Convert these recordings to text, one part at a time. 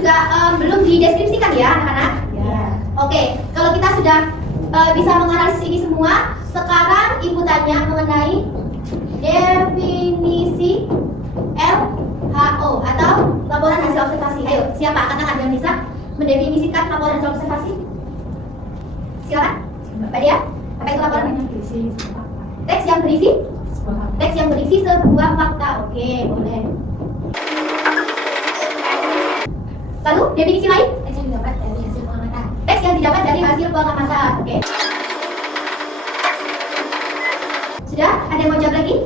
juga belum dideskripsikan ya anak-anak? Ya. Oke, kalau kita sudah bisa menganalisis ini semua, sekarang ibu tanya mengenai definisi LHO atau laporan hasil observasi. Ayo, siapa katakan yang bisa mendefinisikan laporan hasil observasi? Silakan, Mbak Dia. Apa itu laporan? Teks yang berisi sebuah fakta. Oke, boleh. Lalu definisi lain? Teks yang didapat dari hasil pengamatan. Teks yang didapat dari hasil pengamatan. Oke. Sudah? Ada yang mau jawab lagi?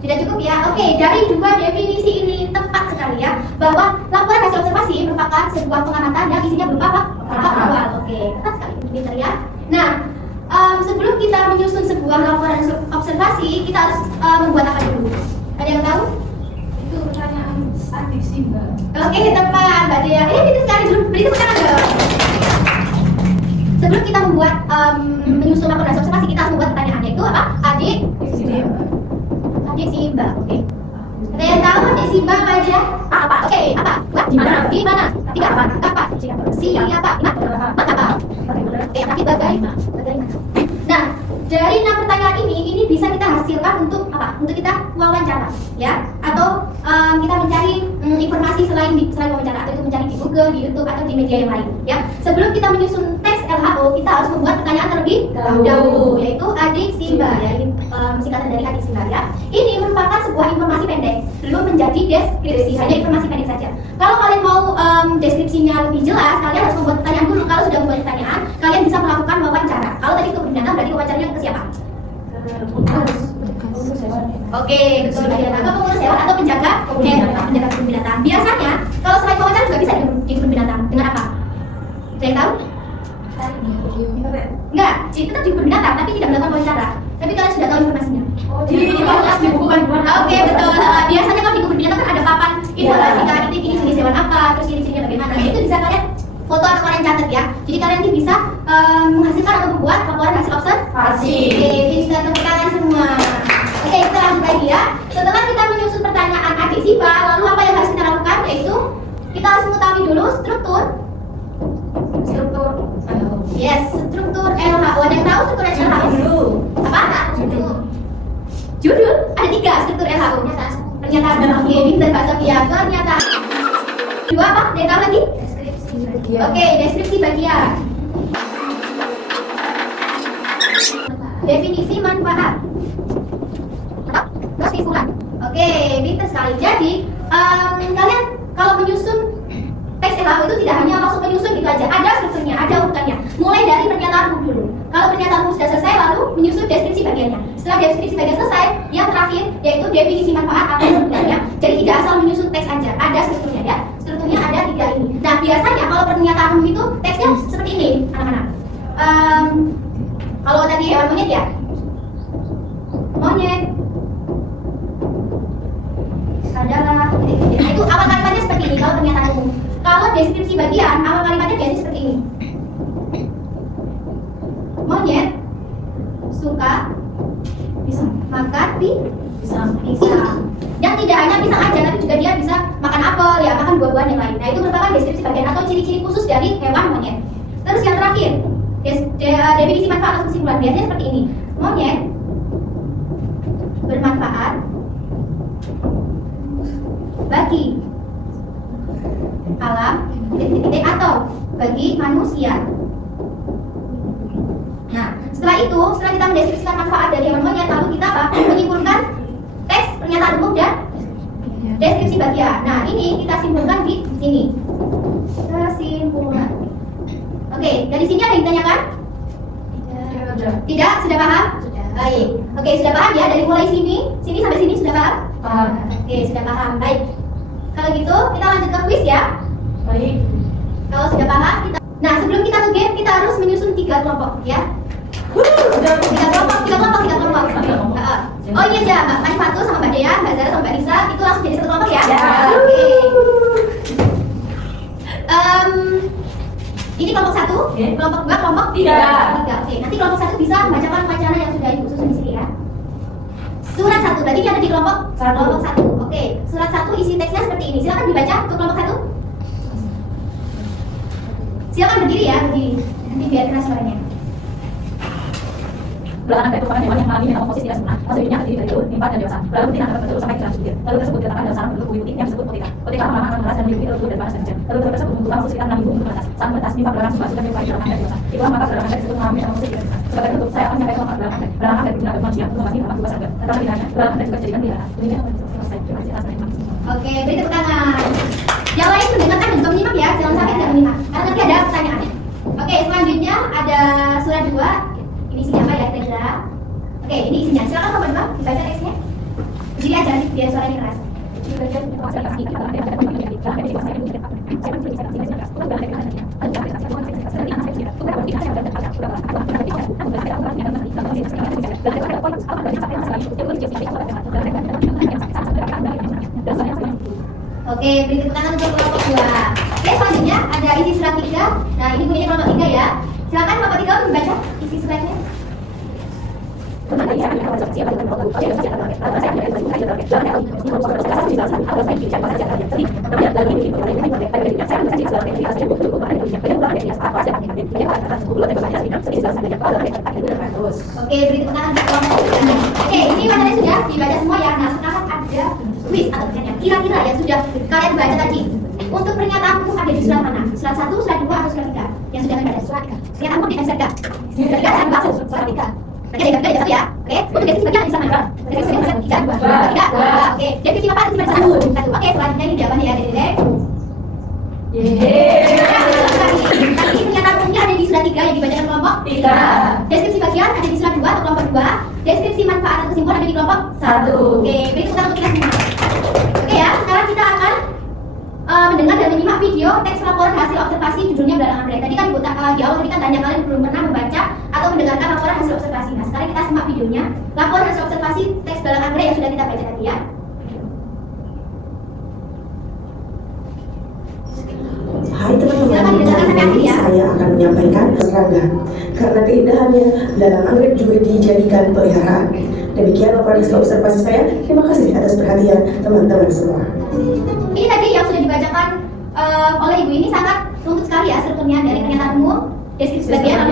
Sudah cukup ya? Oke, dari dua definisi ini tepat sekali ya, bahwa laporan hasil observasi merupakan sebuah pengamatan yang isinya berupa fakta awal. Oke, tepat sekali, pintar ya. Nah, sebelum kita menyusun sebuah laporan observasi, kita harus membuat apa dulu? Ada yang tahu? Itu pertanyaan statik sih, Mbak. Oke, tepat, Mbak Dea. Ini sekali dulu, beri tepuk tangan dong. Sebelum kita membuat menyusun laporan hasil observasi, kita harus membuat pertanyaan, yaitu apa? Adik Simba. Oke. Ada yang tahu adik Simba apa aja? Apa? Oke, apa? Di mana? Tiga apa? Kapan? Siapa? Apa? Oke, tapi bagaimana? Nah, dari 6 pertanyaan ini bisa kita hasilkan untuk apa? Untuk kita wawancara, ya? Atau kita mencari informasi selain wawancara, atau itu mencari di Google, di YouTube, atau di media yang lain, ya? Sebelum kita menyusun teks LHO, kita harus membuat pertanyaan terlebih dahulu, yaitu adik Simba, ya? Ini singkatan dari adik Simba, ya? Ini merupakan sebuah informasi pendek, belum menjadi deskripsi, hanya informasi pendek saja. Kalau kalian mau deskripsinya lebih jelas, kalian harus membuat pertanyaan dulu. Kalau sudah membuat pertanyaan, kalian bisa melakukan wawancara. Kalau tadi kebun binatang, berarti wawancaranya ke siapa? Oke, betul. Atau pengurus hewan atau penjaga kebun binatang. Biasanya, kalau selain wawancara juga bisa di kebun binatang. Dengan apa? Ada yang tahu? Enggak, tetap di kebun binatang, tapi tidak melakukan wawancara. Tapi kalian sudah tahu informasinya. Di kelas di buku panduan. Oke, betul. Biasanya kalau di kebun binatang kan ada papan informasi kan, ini jenis hewan apa, terus ciri-cirinya bagaimana. Itu bisa kalian foto atau kalian catat ya. Jadi kalian ini bisa menghasilkan atau membuat laporan hasil observasi. Oke, bisa tepuk tangan semua. Oke, kita lanjut lagi ya. Setelah kita menyusun pertanyaan adik Siva, lalu apa yang harus kita lakukan? Yaitu kita harus mengetahui dulu struktur. Yes, struktur LHO. Ada yang tahu struktur LHO? Apa? Judul. Ada 3 struktur LHO. Pernyataan. Oke, pintar Mbak Sofia. Pernyataan. 2 apa? Ada yang tahu lagi? Oke, deskripsi bagian. Definisi manfaat. Terus kesimpulan. Oke, pintar sekali. Jadi, kalian kalau menyusun teks LHO itu tidak hanya langsung menyusun gitu aja. Ada strukturnya, ada urutannya. Mulai dari pernyataan umum dulu. Kalau pernyataan umum sudah selesai, lalu menyusun deskripsi bagiannya. Setelah deskripsi bagian selesai, yang terakhir yaitu definisi manfaat atau strukturnya. Jadi tidak asal menyusun teks aja, ada strukturnya ya. Strukturnya ada 3 ini. Nah, biasanya kalau pernyataan umum itu teksnya seperti ini, anak-anak. Kalau tadi hewan monyet ya, monyet adalah. Nah, itu awal kalimatnya seperti ini kalau pernyataan umum. Kalau deskripsi bagian, awal kalimatnya biasanya seperti ini. Monyet suka makan pisang. Dan tidak hanya pisang aja, tapi juga dia bisa makan apel, ya makan buah-buahan yang lain. Nah, itu merupakan deskripsi bagian atau ciri-ciri khusus dari hewan monyet. Terus yang terakhir, definisi manfaat atau kesimpulan biasanya seperti ini. Monyet bermanfaat bagi alam, atau bagi manusia. Nah, setelah kita mendeskripsikan manfaat dari hewan monyet, lalu kita apa? Menyimpulkan teks pernyataan umum dan deskripsi bagian. Nah, ini kita simpulkan di sini. Kesimpulan. Oke, dari sini ada yang ditanyakan? Tidak? Sudah paham? Sudah. Baik. Oke, sudah paham ya? Dari mulai sini sampai sini sudah paham? Paham. Oke, sudah paham. Baik. Kalau gitu, kita lanjut ke kuis ya. Baik. Kalau sudah paham, nah sebelum kita nge-game, kita harus menyusun 3 kelompok ya. 3 kelompok. Oh iya ya, Mbak Manifatu sama Mbak Dea, Mbak Zara sama Mbak Lisa, itu langsung jadi 1 kelompok ya. Oke. Ini kelompok 1, kelompok 2, kelompok 3. Oke, nanti kelompok 1 bisa membacakan wawancara yang sudah Ibu susun di sini ya. Surat 1, berarti dia ada di kelompok 1. Oke, surat 1 isi teksnya seperti ini. Silakan dibaca untuk kelompok 1. Silakan berdiri ya, berdiri. Nanti biar keras suaranya. Belakangan merupakan hewan yang mengalami metamorfosis tidak sempurna. Maksudnya terdiri dari telur, nimfa, dan dewasa. Lalu betina dapat bertelur sampai 100 butir. Telur tersebut diletakkan dalam sarang berbentuk buih yang disebut potika. Potika lama-lama akan meras dan meliputi telur dan panas dan hujan. Telur tersebut membutuhkan waktu sekitar 6 minggu untuk menetas. Saat menetas, nimfa beranak memasukkan nimfa di dalam anda dewasa. Itulah maka belakangan disebut mengalami metamorfosis tidak sempurna. Sebagai penutup, saya akan menyampaikan manfaat belakangan. Belakangan berguna bagi manusia untuk membantu dalam tugas serga. Tentang pilihannya, belakangan juga dijadikan pilihan. Demikian selesai. Terima kasih atas perhatian. Oke, beri tepuk tangan. Yang lain mendengarkan dan juga menyimak ya, jangan sampai tidak menyimak. Karena nanti ada pertanyaannya. Oke, selanjutnya ada surat 2. Ini isinya apa ya kira-kira? Oke, ini isinya. Silakan teman-teman dibaca teksnya. Jadi aja biar suaranya keras. Oke, beri tepuk tangan untuk kelompok 2. Oke, selanjutnya ada isi surat 3. Nah, ini bunyinya kelompok 3 ya. Silakan kelompok 3 membaca isi suratnya. Oke, beri tepuk tangan untuk kelompok 3. Oke, ini materinya sudah dibaca semua ya. Nah, sekarang ada quiz atau pertanyaan. Kira-kira yang sudah kalian baca tadi, untuk pernyataan umum ada di surat mana? Surat 1, surat 2, atau surat 3? Yang sudah kalian baca surat 3. Pernyataan umum di surat 3. Surat 3 saya masuk surat 3. Oke, dari satu ya. Oke, untuk deskripsi bagian di surat mana? Deskripsi bagian 3. Oke, deskripsi apa? Deskripsi 1. Oke, selanjutnya ini jawabannya ya, Dede. Tadi pernyataan umumnya ada di surat 3 yang dibacakan kelompok 3. Deskripsi bagian ada di surat 2 atau kelompok 2. Deskripsi manfaat atau kesimpulan ada di kelompok 1. Oke, beri tepuk tangan untuk kita semua. Oke ya, sekarang kita akan mendengar dan menyimak video teks laporan hasil observasi judulnya belakangan Bre. Tadi kan di awal tadi kan tanya kalian belum pernah membaca atau mendengarkan laporan hasil observasi. Nah, sekarang kita simak videonya. Laporan hasil observasi teks belakangan Bre yang sudah kita baca tadi ya. Hai teman-teman, saya akan menyampaikan serangga karena keindahannya dalam anggrek juga dijadikan peliharaan. Demikian laporan hasil observasi saya. Terima kasih atas perhatian teman-teman semua. Ini tadi yang sudah dibacakan oleh ibu ini sangat runtut sekali ya strukturnya dari pernyataan umum, deskripsi bagian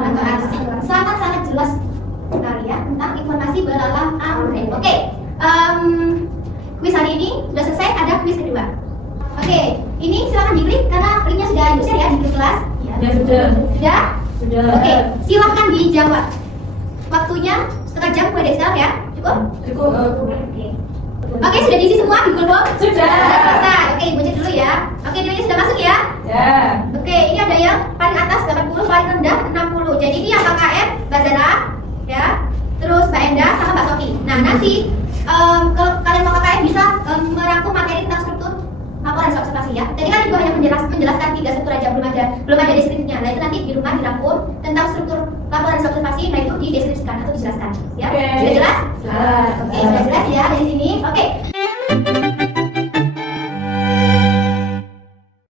manfaat, sangat jelas sekali ya tentang informasi belalang anggrek. Oke, kuis hari ini sudah selesai, ada kuis kedua. Oke, ini silakan diklik karena linknya sudah di-share ya di grup kelas. Ya sudah. Sudah? Oke, silakan dijawab. Waktunya setengah jam mulai dari sekarang ya. Cukup? Cukup. Oke, sudah diisi semua di Google Form? Sudah. Selesai. Oke, ibu cek dulu ya. Oke, nilainya sudah masuk ya? Ya. Oke, ini ada yang paling atas 80, paling rendah 60. Jadi ini yang KKM, Mbak Zara, ya. Terus Mbak Enda sama Mbak Sofi. Nah, nanti kalau kalian mau KKM bisa merangkum materi tentang struktur laporan observasi ya. Jadi kan ibu hanya menjelaskan 3 struktur aja, belum ada deskripsinya. Nah, itu nanti di rumah dirangkum tentang struktur laporan observasi, nah itu dideskripsikan atau dijelaskan ya. Oke. Sudah jelas? Jelas. Oke, sudah jelas ya dari sini. Oke,